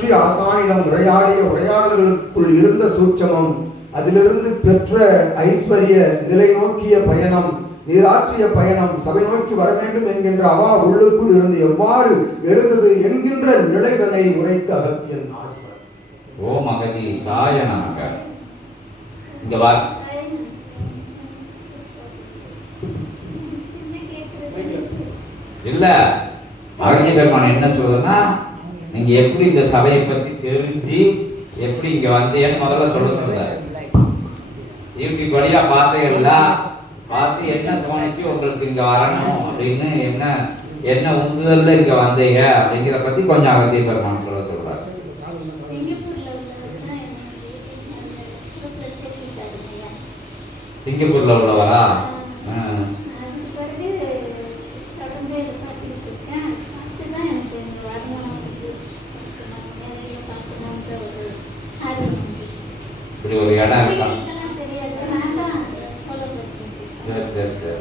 பற்றி ஆசானிடம் உரையாடிய உரையாடல்களுக்குள் இருந்த சூட்சமம் அதிலிருந்து பெற்ற ஐஸ்வர்ய நிலை நோக்கிய பயணம் நீராற்றிய பயணம் சபை நோக்கி வர வேண்டும் என்கின்ற அவா உள்ளுக்குள் இருந்து எவ்வாறு எழுந்தது என்கின்ற நிலைதனை உரைத்த அகத்தியன் ஆசிரியர். ஓம் அகதி சாய நமக. இங்க வா. இல்ல அகதி பெருமான் என்ன சொல்றதுன்னா நீங்க எப்படி இந்த சபையை பத்தி தெரிஞ்சு எப்படி இங்க வந்தீங்கன்னு முதல்ல சொல்ல சொல்றாரு. யூடியூப் வழியா பார்த்தீங்களா பார்த்து என்ன தோணுச்சு உங்களுக்கு இங்க வரணும் அப்படின்னு என்ன என்ன உந்துதல்ல இங்க வந்தீங்க அப்படிங்கிற பத்தி கொஞ்சம் அகத்திய பெருமான் சொல்ல சொல்றாரு. சிங்கப்பூர்ல உள்ளவரா? இப்படி ஒரு இடம் இருக்கா? சரி சரி சரி.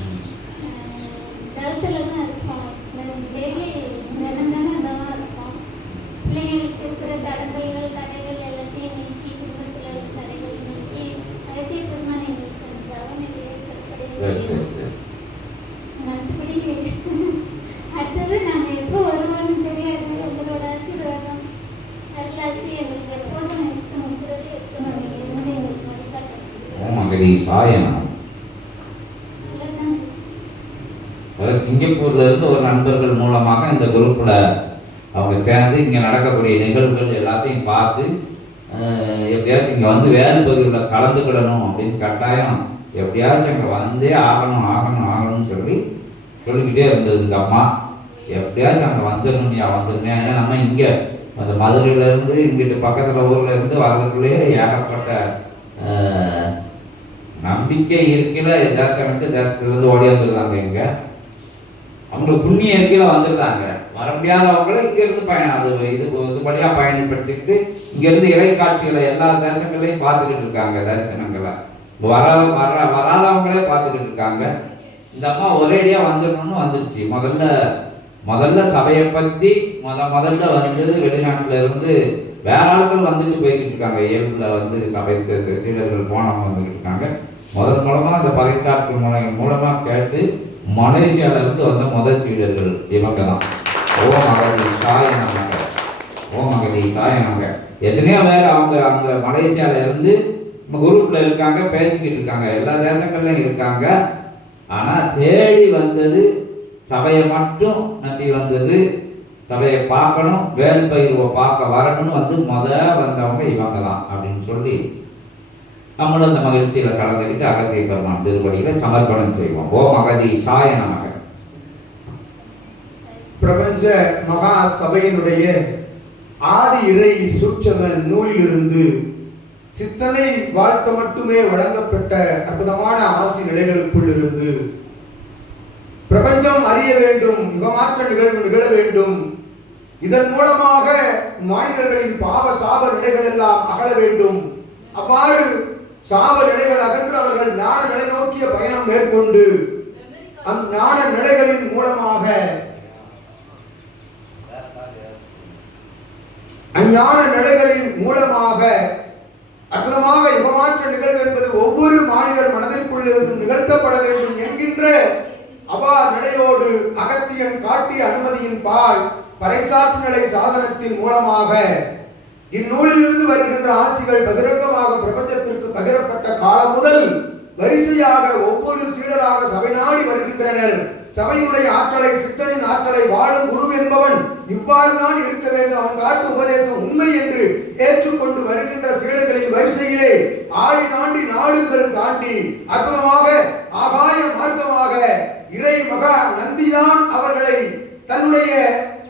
ம். தரத்துல தான் இருப்போம் டெய்லி தினம் தினம் தான் இருப்போம் பிள்ளைங்களுக்கு இருக்கிற தடங்கல்கள் தடைகள் எல்லாத்தையும் நீக்கி குடும்பத்தில் உள்ள தடைகள் நீக்கி அகத்திய பெருமான் எங்களுக்கு அந்த கவனிலையை சிறப்படைய சரி சரி செய்யணும் சரி மற்றபடி அடுத்தது நாங்கள் எப்போ வருவோம்னு தெரியாது உங்களோட ஆசீர்வாதம் அருளாசி எங்களுக்கு எப்போதும் இருக்கணும் கூடவே இருக்கணும் நீங்கள் இருந்து எங்களுக்கு வழிகாட்டணும் ஓம் சாயனா அதாவது சிங்கப்பூர்ல இருந்து ஒரு நண்பர்கள் மூலமாக இந்த குரூப்பில் அவங்க சேர்ந்து இங்கே நடக்கக்கூடிய நிகழ்வுகள் எல்லாத்தையும் பார்த்து எப்படியாச்சும் இங்கே வந்து வேறு பகுதியில் கலந்துக்கிடணும் அப்படின்னு கட்டாயம் எப்படியாச்சும் இங்கே வந்தே ஆகணும் ஆகணும் ஆகணும்னு சொல்லி சொல்லிக்கிட்டே இருந்தது இந்த அம்மா. எப்படியாச்சும் அங்கே வந்துடணும் நீ வந்துடணும். ஏன்னா நம்ம இங்கே அந்த மதுரையிலேருந்து இங்கிட்டு பக்கத்தில் ஊரில் இருந்து வர்றதுக்குள்ளேயே ஏகப்பட்ட நம்பிக்கை இருக்கையில் தேசம் விட்டு தேசத்துலேருந்து ஓடி வந்துருந்தாங்க இங்க. அவங்களுக்கு புண்ணியம் இருக்கையில் வந்துருந்தாங்க வர முடியாதவங்களும் இங்க இருந்து பயணம் அது இது இதுபடியா பயணப்பட்டுக்கிட்டு இங்க இருந்து இறை காட்சிகளை எல்லா தேசங்களையும் பார்த்துக்கிட்டு இருக்காங்க தரிசனங்களை. வர வர வராதவங்களே பார்த்துக்கிட்டு இருக்காங்க. இந்த அம்மா ஒரேடியா வந்துடணும்னு வந்துருச்சு. முதல்ல முதல்ல சபையை பத்தி முத முதல்ல வந்து வெளிநாட்டுல இருந்து வேற ஆட்கள் வந்துட்டு போய்கிட்டு இருக்காங்க. ஏழுல வந்து சபை சீடர்கள் போனவங்க வந்துகிட்டு இருக்காங்க. முதன் மூலமா அந்த பகைச்சாட்கள் மூலம் மூலமா கேட்டு மலேசியால இருந்து வந்த முதல் சீடர்கள் இவங்க தான் ஓம் அகதி சாய நமக ஓம் அகதி சாய நமக எத்தனையோ பேர் அவங்க அவங்க மலேசியால இருந்து நம்ம குரூப்ல இருக்காங்க பேசிக்கிட்டு இருக்காங்க. எல்லா தேசங்கள்லயும் இருக்காங்க. ஆனா தேடி வந்தது சபையை மட்டும் நம்பி வந்தது சபையை பார்க்கணும் வேல் பயிர்வை பார்க்க வரணும்னு வந்து முத வந்தவங்க இவங்க தான் அப்படின்னு சொல்லி நம்மளும் அந்த மகிழ்ச்சியில கலந்துக்கிட்டு அகத்திய பெருமான் திருவடியில் சமர்ப்பணம் செய்வோம். ஓம் அகதி சாய நமக. பிரபஞ்ச மகா சபையினுடைய ஆதி இறை சூட்சம நூலிலிருந்து சித்தனை வாழ்த்த மட்டுமே வழங்கப்பட்ட அற்புதமான ஆசி நிலைகளுக்குள் இருந்து பிரபஞ்சம் அறிய வேண்டும் யுகமாற்ற நிகழ்வு நிகழ வேண்டும். இதன் மூலமாக மாநிலர்களின் பாவ சாப நிலைகள் எல்லாம் அகல வேண்டும். அவ்வாறு சாப நிலைகள் அகன்று அவர்கள் ஞான நிலை நோக்கிய பயணம் மேற்கொண்டு அஞ்ஞான நிலைகளின் மூலமாக அஞ்ஞான நிலைகளின் மூலமாக அற்புதமாக யுகமாற்ற நிகழ்வு என்பது ஒவ்வொரு மாநிலர் மனதிற்குள்ளிருந்தும் நிகழ்த்தப்பட வேண்டும் என்கின்ற அவா நிலையோடு அகத்தியன் காட்டிய அனுமதியின் பால் பறைசாற்று நிலை சாதனத்தின் மூலமாக இந்நூலிலிருந்து வருகின்ற ஆசிகள் பகிரங்கமாக பிரபஞ்சத்திற்கு பகிரப்பட்ட காலம் முதல் வரிசையாக ஒவ்வொரு சீடராக சபை நாடி வருகின்றனர். சபையுடைய ஆற்றலை சித்தனின் ஆற்றலை வாழும் குரு என்பவன் இவ்வாறு தான் இருக்க வேண்டும். அவன் காட்டு உபதேசம் உண்மை என்று ஏற்றுக்கொண்டு வருகின்ற சீடர்களின் வரிசையிலே ஆடி தாண்டி நாடுகள் தாண்டி அற்புதமாக ஆகாய மார்க்கமாக இறை மகா நந்திதான் அவர்களை தன்னுடைய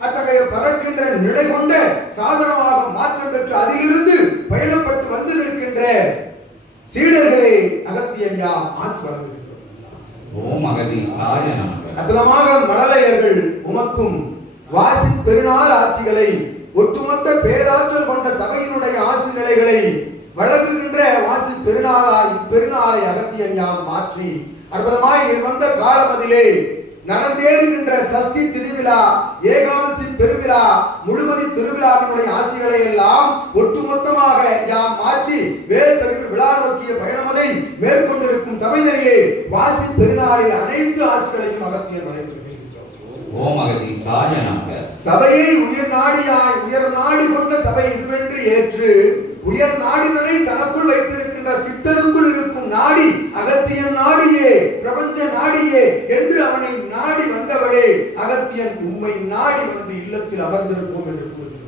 அத்தகைய பறக்கின்ற நிலை கொண்ட சாதனமாக மாற்றம் பெற்று அதிலிருந்து பயணப்பட்டு வந்து நிற்கின்ற சீடர்களே அகத்தியஞ்சா ஆசி வழங்குகின்றோம். ஓம் அகதி அற்புதமாக மழலையர்கள் உமக்கும் வாசி பெருநாள் ஆசிகளை ஒட்டுமொத்த பேராற்றல் கொண்ட சபையினுடைய ஆசி நிலைகளை வழங்குகின்ற வாசி பெருநாளாய் பெருநாளை அகத்தியன் யாம் மாற்றி அற்புதமாய் நீர் வந்த காலமதிலே நடந்தேறுகின்ற சஷ்டி திருவிழா ஏகாதசி பெருவிழா முழுமதி திருவிழாவினுடைய ஆசிகளை எல்லாம் ஒட்டுமொத்தமாக யாம் மாற்றி வேறு பகிர்வு விழா நோக்கிய பயணமதை மேற்கொண்டிருக்கும் சபையிலேயே வாசி பெருநாளில் அனைத்து ஆசிகளையும் அகற்றியது வளைத்து வருகின்றோம் ஓம் அகதி சாய நமக சபையை உயர் நாடியாய் உயர் நாடி கொண்ட சபை இதுவென்று ஏற்று உயர் நாடிதனை தனக்குள் வைத்திருக்கின்ற சித்தனுக்குள் இருக்கும் நாடி அகத்தியன் நாடியே பிரபஞ்ச நாடியே என்று அவனை நாடி வந்தவளே அகத்தியன் உம்மை நாடி வந்து இல்லத்தில் அமர்ந்திருப்போம் என்று கூறுகிறோம்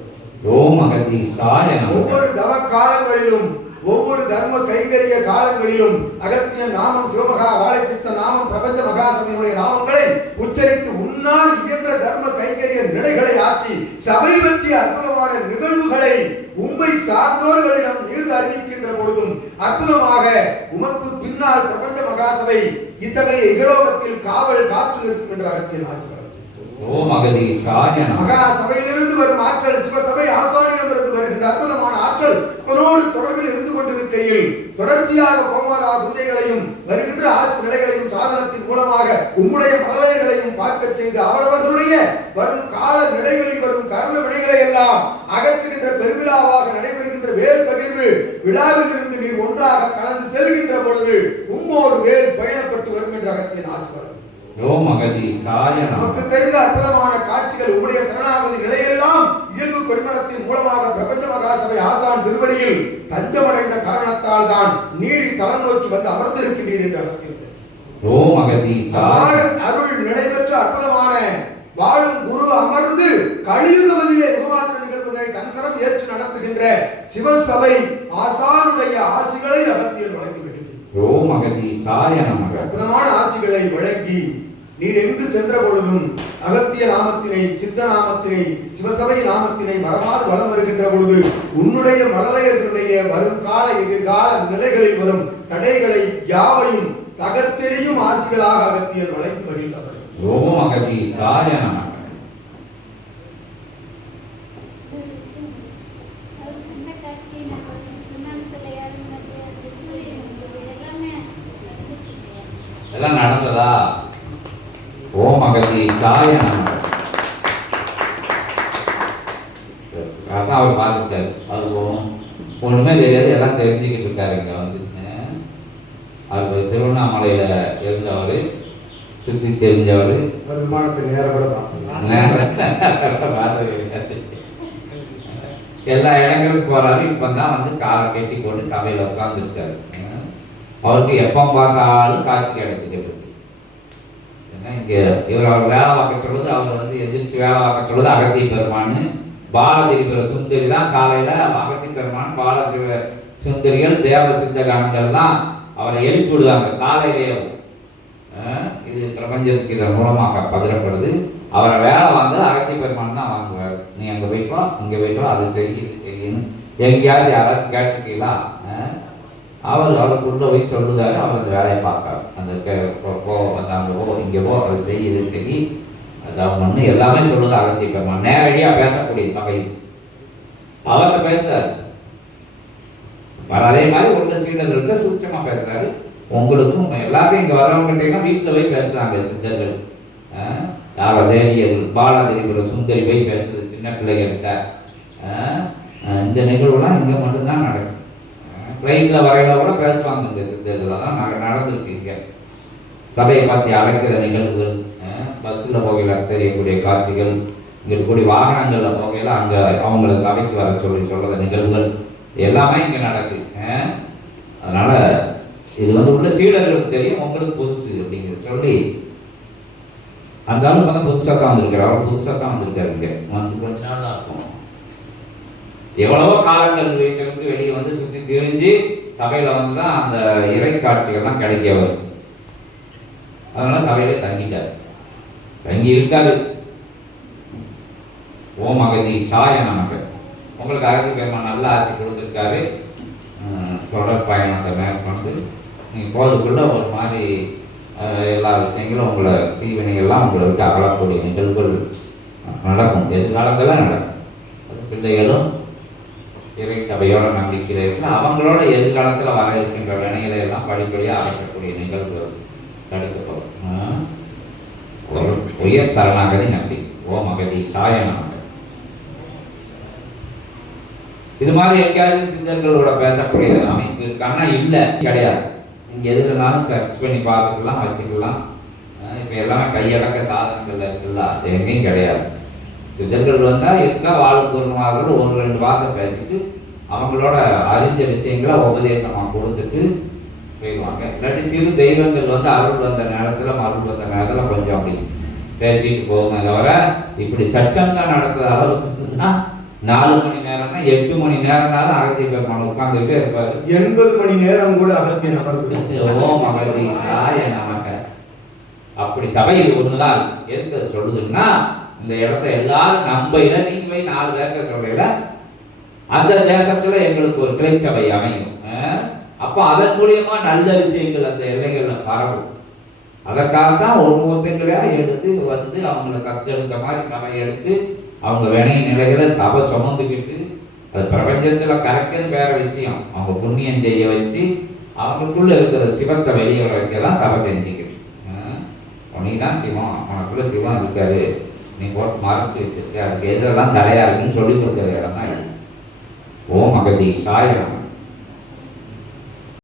ஒவ்வொரு தவ காலங்களிலும் ஒவ்வொரு தர்ம கைங்கரிய காலங்களிலும் அகத்திய நாமம் சிவமகா வாழைச்சித்த நாமம் பிரபஞ்ச மகாசபையினுடைய நாமங்களை உச்சரித்து உன்னால் இயன்ற தர்ம கைங்கரிய நிலைகளை ஆக்கி சபை பற்றிய அற்புதமான நிகழ்வுகளை உம்மை சார்ந்தோர்களிடம் நீர்ந்து அறிவிக்கின்ற பொழுதும் அற்புதமாக உமக்கு பின்னால் பிரபஞ்ச மகாசபை இத்தகைய இகலோகத்தில் காவல் காத்து நிற்கும் என்ற அகத்தியன் ஆசிரியர் மகா சபையிலிருந்து வரும் ஆற்றல் சிவசபை ஆசாரியமிருந்து வருகின்ற அற்புதமான ஆற்றல் அவனோடு தொடர்பில் இருந்து கொண்டிருக்கையில் தொடர்ச்சியாக கோமாரா பூஜைகளையும் வருகின்ற ஆசு நிலைகளையும் சாதனத்தின் மூலமாக உம்முடைய மலர்களையும் செய்து அவரவர்களுடைய வரும் கால நிலைகளில் வரும் கர்ம வினைகளை எல்லாம் அகற்றுகின்ற பெருவிழாவாக நடைபெறுகின்ற வேல் பகிர்வு விழாவில் இருந்து நீர் ஒன்றாக கலந்து செல்கின்ற பொழுது உம்மோடு வேல் பயணப்பட்டு வரும் என்ற அகத்தின் ஆசிரியர் நமக்கு தெரிந்த அற்புதமான காட்சிகள் உடைய சரணாகதி நிலையெல்லாம் இயல்பு கொடிமரத்தின் மூலமாக பிரபஞ்ச மகாசபை ஆசான் திருவடியில் தஞ்சமடைந்த காரணத்தால் தான் நீரி தலம் நோக்கி வந்து அமர்ந்திருக்கின்றீர் என்று அழைக்கின்றேன் ஓம் அகதி சாய அவ்வாறு அருள் நிலைபெற்ற அற்புதமான வாழும் குரு அமர்ந்து கலியுகமதிலே உருமாற்ற நிகழ்வதை தன்கரம் ஏற்று நடத்துகின்ற சிவசபை ஆசானுடைய ஆசிகளை அகத்தியர் வழங்கி ஓம் அகதி சாய நமக. அற்புதமான ஆசிகளை வழங்கி நீர் எங்கு சென்ற பொழுதும் அகத்திய நாமத்தினை சித்த நாமத்தினை சிவசபை நாமத்தினை மறவாது வலம் வருகின்ற பொழுது உன்னுடைய மலரையர்களுடைய வருங்கால எதிர்கால நிலைகளில் வரும் தடைகளை யாவையும் தகர்த்தெறியும் ஆசிகளாக அகத்தியர் வழங்கி வருகின்றவர் ஓம் அகதி சாய எல்லாம் நடந்ததா? ஓம் அகதி சாய அவர் பார்த்துட்டாரு. அது ஒ- ஒண்ணுமே தெரியாது. எல்லாம் தெரிஞ்சுக்கிட்டு இருக்காரு இங்கே வந்து அவர் திருவண்ணாமலையில இருந்தவர். சுத்தி தெரிஞ்சவர். விமானத்தை நேரப்பட பார்த்தீங்க எல்லா இடங்களுக்கும் போறாரு. இப்பதான் வந்து காலை கட்டி போட்டு சபையில உட்கார்ந்துருக்காரு. அவருக்கு எப்போ பார்த்தாலும் காட்சி கிடைச்சிக்கிட்டு இருக்கு. ஏன்னா இங்க இவர் அவர் வேலை பார்க்க சொல்லுது அவர் வந்து எதிர்த்து வேலை பார்க்க சொல்லுது அகத்திய பெருமான்னு பாலதிரிபுர சுந்தரி தான் காலையில அகத்திய பெருமான் பாலதிரிபுர சுந்தரிகள் தேவ சித்த கணங்கள் தான் அவரை எழுப்பி விடுவாங்க. காலையிலேயே இது பிரபஞ்சத்துக்கு இதன் மூலமாக பகிரப்படுது அவரை வேலை வாங்க அகத்தி பெருமான் தான் வாங்குவார். நீ அங்கே போயிட்டு இங்கே போயிட்டு வா அதை செய் இது செய்யுன்னு எங்கேயாவது யாராச்சும் கேட்டிருக்கீங்களா? அவர் அவருக்குள்ள போய் சொல்லுதாரு அவர் அந்த வேலையை பார்ப்பார். அந்த கே- போ- போ அந்த போ இங்கே போ அதை செய் இது செய். அதான் ஒன்று எல்லாமே சொல்லுது அகத்திய பெருமான். நேரடியாக பேசக்கூடிய சபை அவர்கிட்ட பேசுறாரு. அதே மாதிரி ஒன்று சீடர்கள்ட்ட சூட்சமாக பேசுறாரு. உங்களுக்கும் எல்லாத்தையும் இங்கே வரவங்கிட்ட வீட்டில் போய் பேசுகிறாங்க சித்தர்கள். ஆஹ் தேவியர்கள் பாலாதேவியோட சுந்தரி போய் பேசுறது சின்ன பிள்ளைகள்கிட்ட. இந்த நிகழ்வுலாம் இங்கே மட்டும்தான் நடக்கும். ட்ரெயினில் வரையில கூட பேசுவாங்க இந்த சித்தர்கள். தான் நட- நடந்திருக்கு இங்கே. சபையை பற்றி அழைக்கிற நிகழ்வுகள் பஸ்ஸில் போகையில் தெரியக்கூடிய காட்சிகள் இங்கே இருக்கக்கூடிய வாகனங்களில் போகையில் அங்கே அவங்கள சபைக்கு வர சொல்லி சொல்கிற நிகழ்வுகள் எல்லாமே இங்கே நடக்கு. அதனால் இது வந்து உள்ள சீடர்களுக்கு தெரியும் உங்களுக்கு புதுசு அப்படிங்கிறது. சொல்லி அந்த ஆளு வந்து புதுசாக தான் வந்திருக்காரு அவர் புதுசாக தான் வந்திருக்காரு வந்து கொஞ்ச நாள் தான் இருக்கும். எவ்வளவோ காலங்கள் வீட்டிலிருந்து வெளியே வந்து சுற்றி திரிஞ்சு சபையில் வந்து தான் அந்த இறை காட்சிகள்லாம் கிடைக்கவர் அதனால சபையிலே தங்கிட்டார். தங்கி இருக்காது ஓம் அகதி சாய நமக்கு உங்களுக்கு அகதி பெருமான் நல்ல ஆட்சி கொடுத்துருக்காரு. தொடர் பயணத்தை நீங்கள் போகிறதுக்குள்ளே ஒரு மாதிரி எல்லா விஷயங்களும் உங்களை தீவினைகள்லாம் உங்களை விட்டு அகலக்கூடிய நிகழ்வுகள் நடக்கும். எதிர்காலங்கள்லாம் நடக்கும். பிள்ளைகளும் இறை சபையோட நம்பிக்கையில் அவங்களோட எதிர்காலத்தில் வர இருக்கின்ற வினைகளை எல்லாம் படிப்படியாக அகற்றக்கூடிய நிகழ்வுகள் தடுக்கப்படும். ஒரு உயர் சரணாகதி நம்பி. ஓ மகதி சாய இது மாதிரி எங்கேயாவது சிந்தர்களோட பேசக்கூடிய அமைப்பு இருக்காங்கன்னா இல்லை கிடையாது. எதுனாலும் எது வேணாலும் சர்ச் பண்ணி பார்த்துக்கலாம் வச்சுக்கலாம். இப்போ எல்லாமே கையடக்க சாதனங்கள் இருக்குல்ல அது எங்கேயும் கிடையாது. சித்தர்கள் வந்தால் இருக்கா வாழ்க்கூர்மார்கள் ஒரு ரெண்டு வார்த்தை பேசிட்டு அவங்களோட அறிஞ்ச விஷயங்களை உபதேசமாக கொடுத்துட்டு போயிடுவாங்க. இல்லாட்டி சிறு தெய்வங்கள் வந்து அருள் வந்த நேரத்தில் மருள் வந்த நேரத்தில் கொஞ்சம் அப்படி பேசிட்டு போகுமே தவிர இப்படி சச்சங்கா நடத்துகிற அளவுக்கு நாலு மணி நேரம்னா எட்டு மணி நேரம்னாலும் அகத்திய பெருமாள் உட்கார்ந்துட்டே இருப்பாரு. எண்பது மணி நேரம் கூட அகத்தியன் அமர்ந்து ஓம் அகதி சாய நமக. அப்படி சபையில் நாள் எதுக்கு சொல்லுதுன்னா இந்த இடத்த எல்லாரும் நம்பையில நீங்க போய் நாலு பேர்த்த சொல்லையில அந்த தேசத்துல எங்களுக்கு ஒரு கிளை சபை அமையும் அப்போ அதன் மூலியமா நல்ல விஷயங்கள் அந்த எல்லைகள்ல பரவும். அதற்காகத்தான் ஒவ்வொருத்தங்களையா எடுத்து வந்து அவங்கள கத்தெடுத்த மாதிரி சபை எடுத்து அவங்க வினை நிலைகளை சபை சுமந்துக்கிட்டு அது பிரபஞ்சத்தில் கரெக்டுன்னு வேற விஷயம். அவங்க புண்ணியம் செய்ய வச்சு அவங்களுக்குள்ள இருக்கிற சிவத்தை வெளியே வர வைக்க தான் சபை செஞ்சுக்கிட்டு. நீ தான் சிவம். உனக்குள்ள சிவம் இருக்காரு. நீ போட்டு மறைச்சு வச்சிருக்க. அதுக்கு எதெல்லாம் தடையா இருக்குன்னு சொல்லி கொடுக்குற இடம் தான் ஓம் அகதி சாயிரம்